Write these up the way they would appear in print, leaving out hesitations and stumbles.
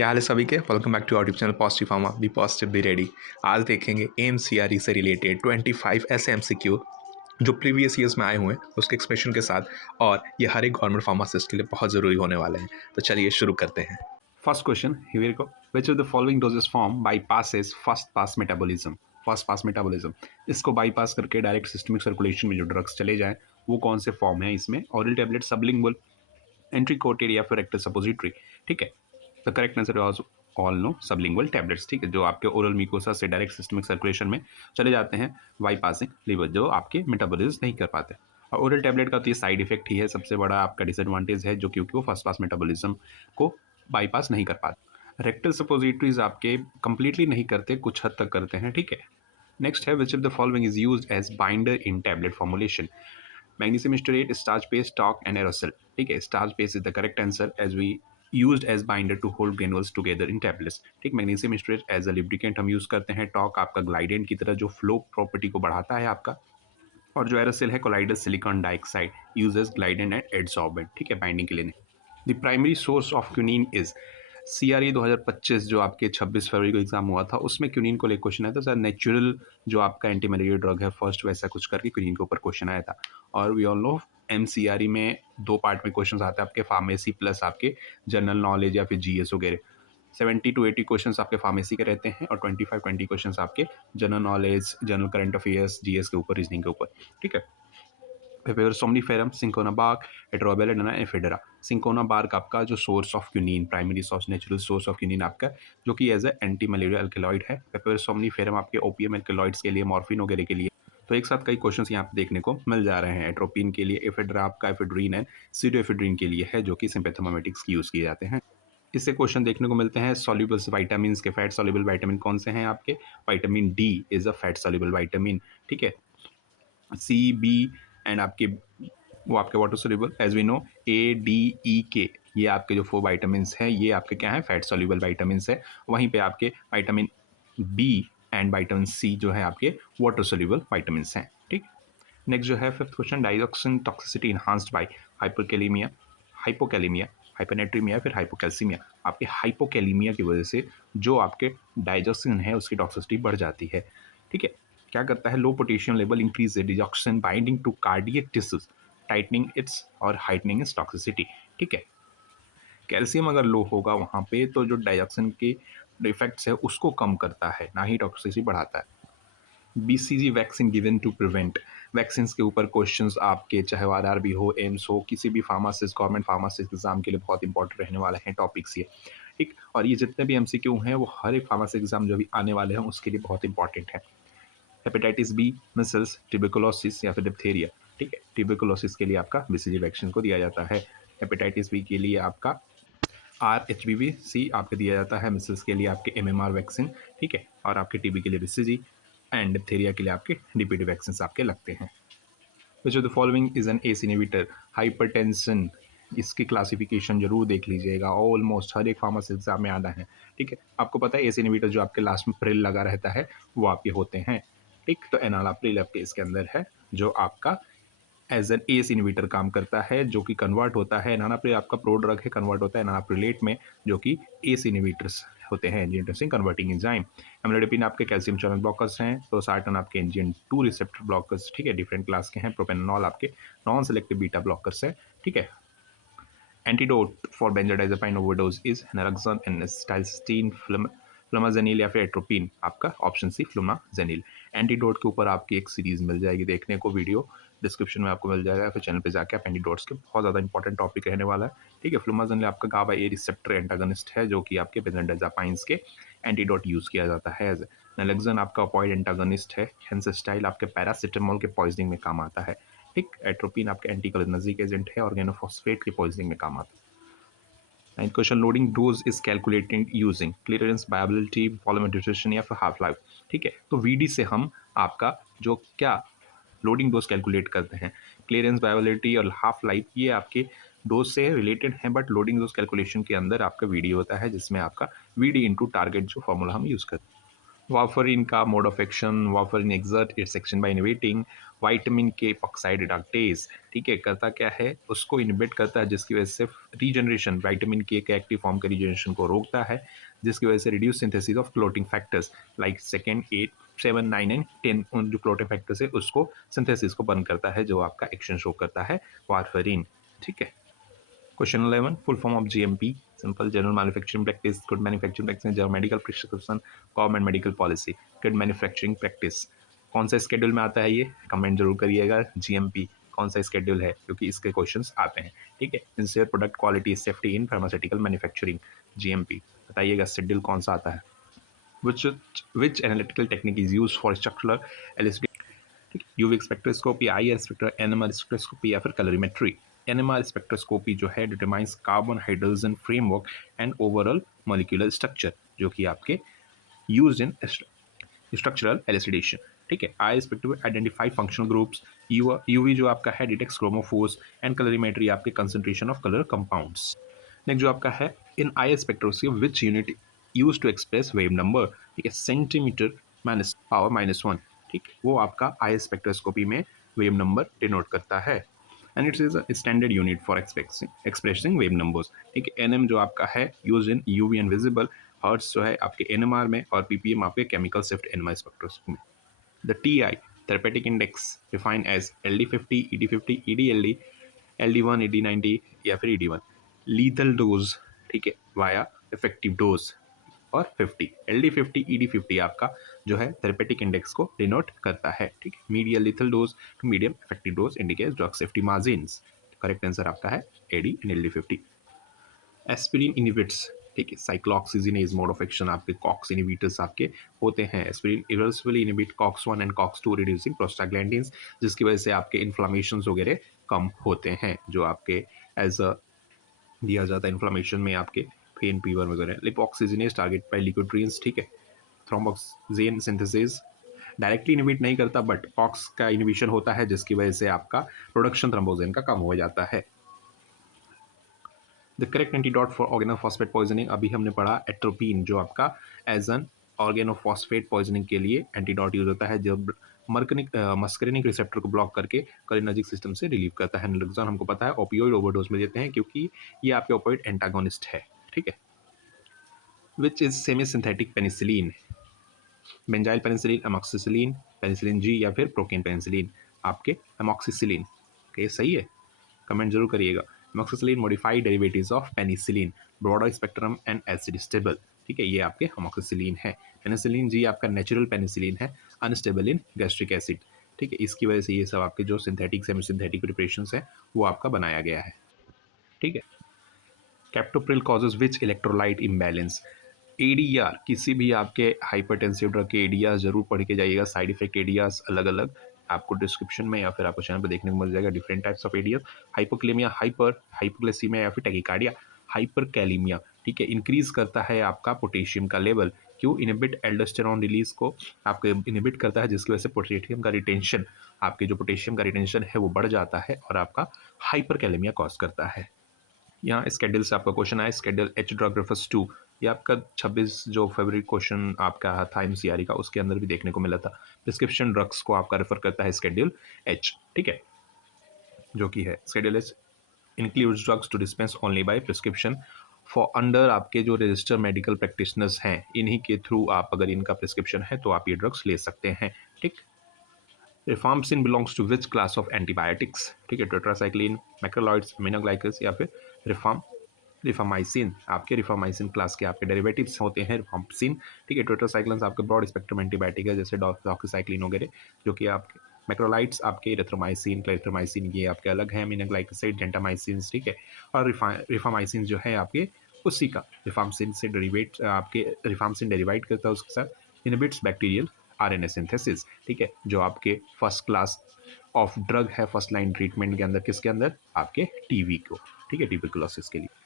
क्या हाल है सभी के। Welcome back to our YouTube channel positive pharma, be positive be ready. आज देखेंगे एमसीआरई से रिलेटेड 25 ऐसे एमसीक्यू जो प्रीवियस ईयर्स में आए हुए हैं उसके एक्सप्रेशन के साथ, और ये हर एक गवर्नमेंट फार्मासिस्ट के लिए बहुत ज़रूरी होने वाले हैं। तो चलिए शुरू करते हैं। First question, here we go. Which of the following dosage form bypasses first pass metabolism? First pass metabolism, इसको बाईपास करके डायरेक्ट सिस्टमिक सर्कुलेशन में जो ड्रग्स चले जाएं वो कौन से फॉर्म है इसमें? Oral tablet, sublingual, entry coated या फिर रेक्टल सपोजिटरी। ठीक है, the correct answer is all no sublingual tablets. ठीक है, जो आपके ओरल म्यूकोसा से डायरेक्ट सिस्टमिक सर्कुलेशन में चले जाते हैं बाईपासिंग लीवर, जो आपके मेटाबॉलिज्म नहीं कर पाते। और ओरल टेबलेट का तो ये साइड इफेक्ट ही है सबसे बड़ा आपका डिसएडवांटेज है, जो क्योंकि वो फर्स्ट पास मेटाबॉलिज्म को बाईपास नहीं कर पाते। रेक्टल सपोजिटरीज आपके कंप्लीटली नहीं करते, कुछ हद तक करते हैं। ठीक है, नेक्स्ट है which of the following is used as binder in tablet formulation? Magnesium stearate, starch paste, talc and aerosil. ठीक है, starch paste is the correct answer as we used as binder to hold granules together in tablets. ठीक, magnesium stearate as a lubricant हम use करते हैं। Talk आपका glidant की तरह जो फ्लो प्रॉपर्टी को बढ़ाता है आपका, और जो एरोसिल है colloidal silicon dioxide uses glidant and adsorbent. ठीक है, बाइंडिंग के लिए नहीं। The primary source of quinine is CRE 2025 जो आपके 26 फरवरी को एग्जाम हुआ था, उसमें क्यूनिन को लेकर क्वेश्चन आया था। सर नेचुरल जो आपका एंटी मलेरिया ड्रग है फर्स्ट, वैसा कुछ करके क्यूनिन के ऊपर क्वेश्चन आया था। और वी ऑल नो एमसीआरई में दो पार्ट में क्वेश्चन आते हैं आपके, फार्मेसी प्लस आपके जनरल नॉलेज या फिर जीएस वगैरह। 70 to 80 क्वेश्चन आपके फार्मेसी के रहते हैं और 25-20 क्वेश्चन आपके general knowledge, general current affairs, GS के ऊपर, रीजनिंग के ऊपर। ठीक है, papaver somniferum, cinchona bark, atropa belladonna, ephedra. Cinchona bark आपका जो source of quinine, primary source, natural source of quinine आपका, जो कि as a anti malaria alkaloid है। पेपर सोमनीफेरम आपके ओपीएम अल्केलॉइड्स के लिए, मॉर्फिन वगैरह के लिए। तो एक साथ कई क्वेश्चंस यहाँ पे देखने को मिल जा रहे हैं। एट्रोपिन के लिए, एफेड्रा आपका एफेड्रीन एंड सीडोएफेड्रीन के लिए है, जो कि सिम्पैथोमिमेटिक्स की यूज़ किए जाते हैं। इससे क्वेश्चन देखने को मिलते हैं सॉल्युबल वाइटामिन के। फैट सॉल्युबल वाइटामिन कौन से हैं आपके? Vitamin D is a fat soluble vitamin. ठीक है, सी, बी एंड आपके वो आपके water soluble, as we know A, D, E, K, ये आपके जो 4 विटामिन हैं, ये आपके क्या है? फैट सॉल्युबल विटामिन है। वहीं पे आपके vitamin B and vitamin C जो है आपके वाटर सोल्यूबल विटामिन हैं। ठीक, नेक्स्ट जो है fifth question, dioxin toxicity enhanced by hyperkalemia, hypokalemia, hypernatremia, फिर हाइपोकैल्सीमिया। आपके हाइपोकैलेमिया की वजह से जो आपके डाइजोक्सिन है उसकी टॉक्सिसिटी बढ़ जाती है। ठीक है, क्या करता है? Low potassium level increase digoxin binding to cardiac tissues, tightening its और हाइटनिंग इट्स टॉक्सिसिटी। ठीक है, कैल्शियम अगर लो होगा वहाँ पे तो जो डाइजोक्सिन के इफेक्ट्स है उसको कम करता है, ना ही टॉक्सिसिटी बढ़ाता है। BCG vaccine given to prevent, vaccine के ऊपर क्वेश्चंस आपके चाहे आरआरबी हो, एम्स हो, किसी भी फार्मासिस्ट, गवर्नमेंट फार्मासिस्ट एग्जाम के लिए बहुत इंपॉर्टेंट रहने वाले हैं टॉपिक्स ये। ठीक, और ये जितने भी एमसीक्यू हैं वो हर एक फार्मेसी एग्जाम जो भी आने वाले हैं उसके लिए बहुत इंपॉर्टेंट है। हेपेटाइटिस बी, मिसल्स, ट्यूबरकुलोसिस या फिर डिप्थेरिया। ठीक है, ट्यूबरकुलोसिस के लिए आपका बीसीजी वैक्सीन को दिया जाता है। हेपेटाइटिस बी के लिए आपका RHBV सी आपके दिया जाता है। मिसल्स के लिए आपके MMR वैक्सीन। ठीक है, और आपके टीबी के लिए BCG एंड डिप्थेरिया के लिए आपके DPT वैक्सीन आपके लगते हैं। विच of the following is an ACE inhibitor? Hypertension, इसकी क्लासिफिकेशन जरूर देख लीजिएगा, ऑलमोस्ट हर एक फार्मेसी एग्जाम में आना है। ठीक है, आपको पता है एस इनहिबिटर जो आपके लास्ट में प्रिल लगा रहता है वो आपके होते हैं। ठीक, तो एनालाप्रिल आपके इसके अंदर है, जो आपका एज एन एस इनहिबिटर काम करता है, जो कि कन्वर्ट होता है, एनालाप्रिल आपका प्रोड्रग है, कन्वर्ट होता है एनालाप्रिलेट में, जो कि एस इनहिबिटर्स होते हैं, एंजियोटेंसिन कन्वर्टिंग एंजाइम। एमलोडिपिन आपके कैल्शियम चैनल ब्लॉकर्स हैं, तो सार्टन आपके एंजियन 2 रिसेप्टर ब्लॉकर्स। ठीक है, डिफरेंट क्लास के हैं। प्रोपेनॉल आपके नॉन सेलेक्टिव बीटा ब्लॉकर्स हैं। ठीक है, antidote for benzodiazepine overdose is naloxone and acetylcysteine, flumazenil या फिर एट्रोपिन। आपका ऑप्शन सी फ्लोमाजेनिल। एंटीडोट के ऊपर आपकी एक सीरीज मिल जाएगी देखने को, वीडियो डिस्क्रिप्शन में आपको मिल जाएगा, फिर चैनल पे जाके आप एंटीडोट्स के, बहुत ज़्यादा इंपॉर्टेंट टॉपिक रहने वाला है। ठीक है, फ्लोमाजेनिल आपका गाबा ए रिसेप्टर एंटागनिस्ट है, जो कि आपके बेंजोडाइजेपाइंस के एंटीडोट यूज़ किया जाता है। नैलोक्सोन आपका अपॉइड एंटागनिस्ट है। हेंसेस्टाइल आपके पैरासिटामोल के पॉइजनिंग में काम आता है। ठीक, एट्रोपिन आपके एंटीकोलिनर्जिक एजेंट है, ऑर्गेनोफॉस्फेट के पॉइजनिंग में काम आता है। Ninth question, loading dose is calculated using clearance, बायोबिलिटी, polymer duration या फिर हाफ लाइफ। ठीक है, तो वीडी से हम आपका जो क्या लोडिंग डोज कैलकुलेट करते हैं, क्लियरेंस, बायोबिलिटी और हाफ लाइफ, ये आपके डोज से रिलेटेड हैं, बट लोडिंग डोज कैलकुलेशन के अंदर आपका वीडी होता है, जिसमें आपका वीडी इंटू टारगेट जो फॉर्मूला हम यूज़ करते हैं। वार्फरिन का mode of action, warfarin exert it's action by inhibiting vitamin के ऑक्साइड रिडक्टेज। ठीक है, करता क्या है, उसको इनहिबिट करता है, जिसकी वजह से रीजनरेशन, विटामिन के एक्टिव फॉर्म के रीजनरेशन को रोकता है, जिसकी वजह से reduce synthesis of clotting factors like second 8 7 9 and 10 उन जो क्लोटिंग फैक्टर्स है उसको सिंथेसिस को बंद करता है, जो आपका एक्शन शो करता है वार्फरिन। ठीक है, question 11, full form of GMP, simple general manufacturing practice, good manufacturing practice, general medical prescription, government medical policy, good manufacturing practice. कौन सा स्केड्यूल में आता है ये, कमेंट जरूर करिएगा। जीएमपी कौन सा स्केड्यूल है, क्योंकि इसके क्वेश्चंस आते हैं। ठीक है, ensure product quality safety in pharmaceutical manufacturing, GMP. बताइएगा शेड्यूल कौन सा आता है। Which analytical technique is use for structural elucidation, UV spectroscopy, I spectra, NMR spectroscopy या फिर कलरीमेट्री। एनएमआर स्पेक्ट्रोस्कोपी जो है determines carbon hydrogen framework and overall molecular structure, जो कि आपके यूज्ड इन स्ट्रक्चरल एलिसिडेशन। ठीक है, I spectro identify functional groups, UV जो आपका है डिटेक्ट्स क्रोमोफोर्स एंड कलरीमेट्री आपके concentration of colour compounds. Next जो आपका है, in I spectroscopy which unit use to express wave number. ठीक है, सेंटीमीटर माइनस पावर -1। ठीक, वो आपका आई स्पेक्ट्रोस्कोपी में वेव नंबर डिनोट करता है and it's is a standard unit for expressing wave numbers. ठीक है, एनएम जो आपका है use in UV and visible, hertz जो है आपके एनएमआर में, और पीपीएम आपके केमिकल शिफ्ट एनएमआर स्पेक्ट्रोस्कोपी में। The TI therapeutic index defined as LD50, ED50, EDLD, LD1, ED90 या फिर ED1। लीथल डोज, ठीक है, वाया इफेक्टिव डोज, और 50 LD50 ED50 आपका जो है थेरेपेटिक इंडेक्स को डिनोट करता है। ठीक है, medium lethal dose to medium effective dose indicates drug safety margins. Correct answer आपका है AD and LD50। Aspirin inhibits, ठीक है, साइक्लोऑक्सीजिनेज मोड ऑफ एक्शन आपके कॉक्स इनहिबिटर्स आपके होते हैं। Aspirin irreversibly inhibit COX-1 and COX-2 reducing prostaglandins, जिसकी वजह से आपके इन्फ्लामेशंस वगैरह कम होते हैं, जो आपके एज अ दिया जाता है इन्फ्लामेशन में आपके पेन फीवर वगैरह। लिपोक्सिजिनेज टारगेट बाय लिकोट्रिएंस। ठीक है, थ्रोम्बोक्सिन सिंथेसिस डायरेक्टली इनहिबिट नहीं करता, बट कॉक्स का इनहिबिशन होता है, जिसकी वजह से आपका प्रोडक्शन थ्रोम्बोजेन का कम हो जाता है। The correct antidote for organophosphate poisoning, अभी हमने पढ़ा एट्रोपिन, जो आपका एज एन ऑर्गेनोफॉस्फेट पॉइजनिंग के लिए एंटीडोट यूज होता है, जब मस्करिनिक रिसेप्टर को ब्लॉक करके कलिनर्जिक सिस्टम से रिलीव करता है। नलोक्सोन हमको पता है ओपियोइड ओवरडोज में देते हैं, क्योंकि ये आपके ओपियोइड एंटागोनिस्ट है। ठीक है, which is semi synthetic penicillin, benzyl penicillin, amoxicillin, penicillin G या फिर प्रोकेन पेनिसिलिन, आपके अमोक्सिसिलिन। ओके, सही है, कमेंट जरूर करिएगा। Amoxicillin modified derivatives of penicillin, broader spectrum and acid stable. ठीक है, ये आपके अमोक्सिसिलिन है। पेनिसिलिन जी आपका नेचुरल पेनिसिलिन है, अनस्टेबल इन गैस्ट्रिक एसिड। ठीक है, इसकी वजह से ये सब आपके जो सिंथेटिक सेमी सिंथेटिक प्रिपरेशंस है वो आपका बनाया गया है। ठीक है, कैप्टोप्रिल कॉजेज विच इलेक्ट्रोलाइट इम्बैलेंस। एडीआर, किसी भी आपके हाइपरटेंसिव ड्रग के एडीआर जरूर पढ़ के जाइएगा। साइड इफेक्ट एडीआर अलग अलग आपको डिस्क्रिप्शन में या फिर आपको चैनल पर देखने को मिल जाएगा, different types of ADR. Hypokalaemia, hypoglycaemia या फिर टैकीकार्डिया। हाइपरकैलीमिया, ठीक है, इंक्रीज करता है आपका पोटेशियम का लेवल। क्यों? इनहिबिट एल्डोस्टेरॉन रिलीज को आपके इनहिबिट करता है, जिसकी वजह से पोटेशियम का रिटेंशन, आपके जो पोटेशियम का रिटेंशन है वो बढ़ जाता है और आपका हाइपरकैलेमिया कॉज करता है। यहाँ स्केड्यूल से आपका क्वेश्चन आया, schedule H drug refers to. ये आपका 26 जो फरवरी क्वेश्चन आपका था एमसीआरई का, उसके अंदर भी देखने को मिला था। प्रिस्क्रिप्शन ड्रग्स को आपका रेफर करता है स्केड्यूल एच। ठीक है, जो कि है schedule H includes drugs to dispense only by prescription for under आपके जो रजिस्टर मेडिकल प्रैक्टिशनर्स हैं, इन्हीं के थ्रू आप अगर इनका प्रिस्क्रिप्शन है तो आप ये ड्रग्स ले सकते हैं। ठीक, rifampicin belongs to which class of antibiotics. ठीक है, टेट्रासाइक्लिन, मैक्रोलॉइड्स, अमीनोग्लाइकस या फिर रिफामाइसिन, आपके रिफामाइसिन क्लास के आपके डेरिवेटिव्स होते हैं रिफाम्पसिन। ठीक है, टेट्रासाइक्लिन्स आपके ब्रॉड स्पेक्ट्रम एंटीबायोटिक है, जैसे डॉक्सीसाइक्लिन वगैरह, जो कि आपके मैक्रोलाइट्स आपके इरिथ्रोमाइसिन, क्लेरिथ्रोमाइसिन ये आपके अलग हैं, अमीनोग्लाइकोसाइड, जेंटामाइसिन। ठीक है, और रिफामाइसिन जो है आपके उसी का रिफाम्पसिन से डेरिवेट, आपके रिफाम्पसिन डेरिवाइड करता है, उसके साथ इनहिबिट्स बैक्टीरियल आरएनए सिंथेसिस। ठीक है, जो आपके फर्स्ट क्लास ऑफ ड्रग है फर्स्ट लाइन ट्रीटमेंट के अंदर, किसके अंदर? आपके टीवी को। ठीक है, ट्यूबरकुलोसिस के लिए।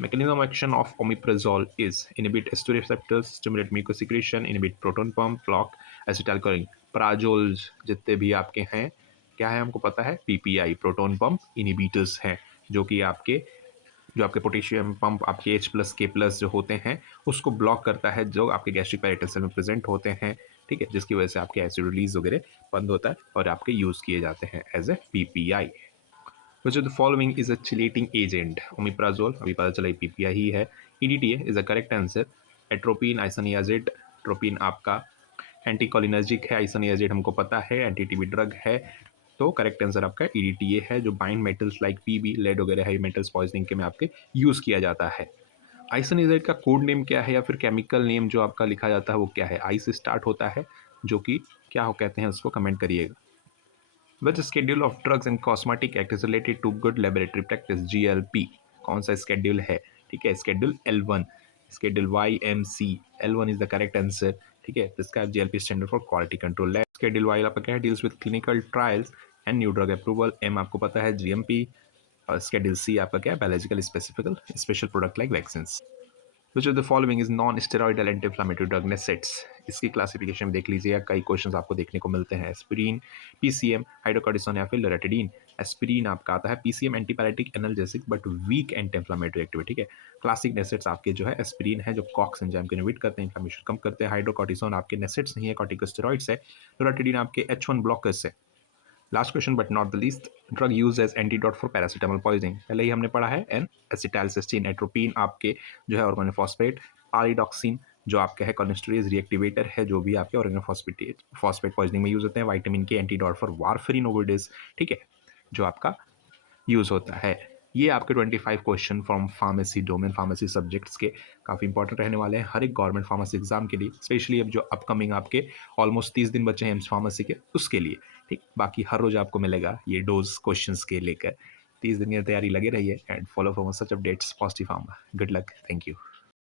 Mechanism of action of omeprazole is inhibit H2 receptors, stimulate mucosecretion, inhibit proton pump, block acetylcholine। प्राजोल्स जितने भी आपके हैं, क्या है हमको पता है, पीपीआई, प्रोटोन पंप इनहिबिटर्स हैं, जो कि आपके जो आपके पोटेशियम पंप आपके H+K+ जो होते हैं उसको ब्लॉक करता है, जो आपके गैस्ट्रिक पैराइटल सेल में प्रेजेंट होते हैं, ठीक है, जिसकी वजह से आपके एसिड रिलीज वगैरह बंद होता है और आपके यूज़ किए जाते हैं as a PPI. Which of the following is a chelating agent? Omeprazole, अभी पता चला पीपीआई ही है। EDTA is a correct answer. Atropine, isoniazid, tropine आपका एंटीकोलिनर्जिक है, आइसोनियाजिड हमको पता है, एंटी टीबी ड्रग है, तो करेक्ट आंसर आपका ईडीटीए है, जो bind metals like Pb, lead वगैरह है मेटल्स पॉइजनिंग के में आपके यूज़ किया जाता है। आइसोनियाजिड का कोड नेम क्या है या फिर केमिकल नेम जो आपका लिखा जाता है वो क्या है? आई से स्टार्ट होता है, जो कि क्या हो कहते हैं उसको कमेंट करिएगा। Which schedule of drugs and cosmetic act is related to good laboratory practice GLP? कौन सा स्केड्यूल है? ठीक है, schedule L1, schedule YMC, L1 is the correct answer. ठीक है, इसका GLP standard for quality control lab. Schedule Y आपका क्या है? Deals with clinical trials and new drug approval. M आपको पता है GMP। और स्केड्यूल C आपका क्या है? Biological special product like vaccine. Which of the following is non steroidal anti inflammatory drug? NSAIDs. इसकी क्लासिफिकेशन में देख लीजिए, कई क्वेश्चंस आपको देखने को मिलते हैं। एस्पिरिन, पीसीएम, हाइड्रोकॉर्टिसोन या फिर लोराटिडिन। एस्पिरिन आपका आता है PCM antipyretic analgesic but weak anti inflammatory activity. ठीक है, क्लासिक नेसेट्स आपके जो है एस्पिरिन है, जो कॉक्स एंजाइम को इनहिबिट करते हैं, इन्फ्लेमेशन कम करते हैं। हाइड्रोकॉर्टिसोन आपके नेसेट्स नहीं है, कॉर्टिकोस्टेरॉइड्स है। लोराटिडिन आपके H1 ब्लॉकर्स है। Last question but not the least, drug use as antidote for paracetamol poisoning. पहले ही हमने पढ़ा है एन एसिटाइलसिस्टीन। एट्रोपिन आपके जो है ऑर्गेनोफॉस्फेट। पारिडॉक्सिन जो आपका है कॉलिनेस्टेरेज रिएक्टिवेटर है, जो भी आपके ऑर्गेनोफॉस्फेट पॉइजनिंग में यूज होते हैं। वाइटामिन के एंटीडोट फॉर वारफेरिन ओवरडोज, ठीक है, जो आपका यूज़ होता है। ये आपके 25 question from pharmacy domain, pharmacy subjects के काफ़ी इंपॉर्टेंट रहने वाले हैं हर एक गवर्नमेंट फार्मेसी एग्जाम के लिए, स्पेशली अब जो अपकमिंग आपके ऑलमोस्ट 30 दिन बचे हैं एम्स फार्मेसी के, उसके लिए। ठीक, बाकी हर रोज आपको मिलेगा ये डोज क्वेश्चंस के लेकर। 30 दिन की तैयारी लगे रहिए and follow for such updates positive pharma. Good luck, thank you.